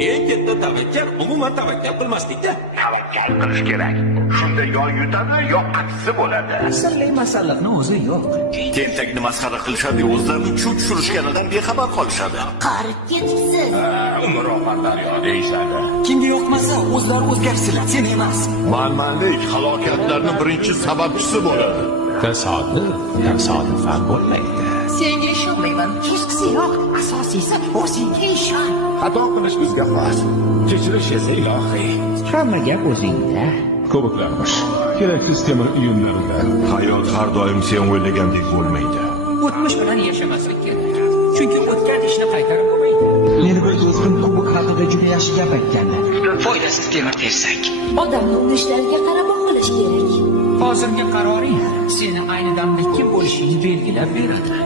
Eng katta tavakkal umuman tavakkal qilmaslikda. Tavakkal qilish kerak. Shunda yo yutadi, yo aksi bo'ladi. Sirli masalliqni o'zi yo'q. Tentakni masxara qilishadi, o'zlarini chuv tushirishganidan bexabar qolishadi. Qarib ketibsiz. Umr daryo deyishadi. Kimga yoqmasa o'zlari o'zgarsinlar, sen emas. Manmanlik halokatlarning birinchi sababchisi bo'ladi. Tasodifan bo'lmaydi. Senga ishonmayman. Hechqisi yo'q. Asosiysi o'zingga ishon. Xato qilish bizga xos. Kechirish esa ilohiy. Hamma gap o'zingda. Ko'piklarmish. Keraksiz temir uyumlarida. Hayot har doim sen o'ylagandek bo'lmaydi. O'tmish bilan yashamaslik kerak. Chunki o'tgan ishni qaytarib bo'lmaydi. Meni bir do'stim kubok haqida juda yaxshi gap aytgandi. Foydasiz temir tersak. Odamni urishlariga qarab qilish kerak. Hozirgi qaroring seni ayni damda kim bo'lishingni belgilab beradi.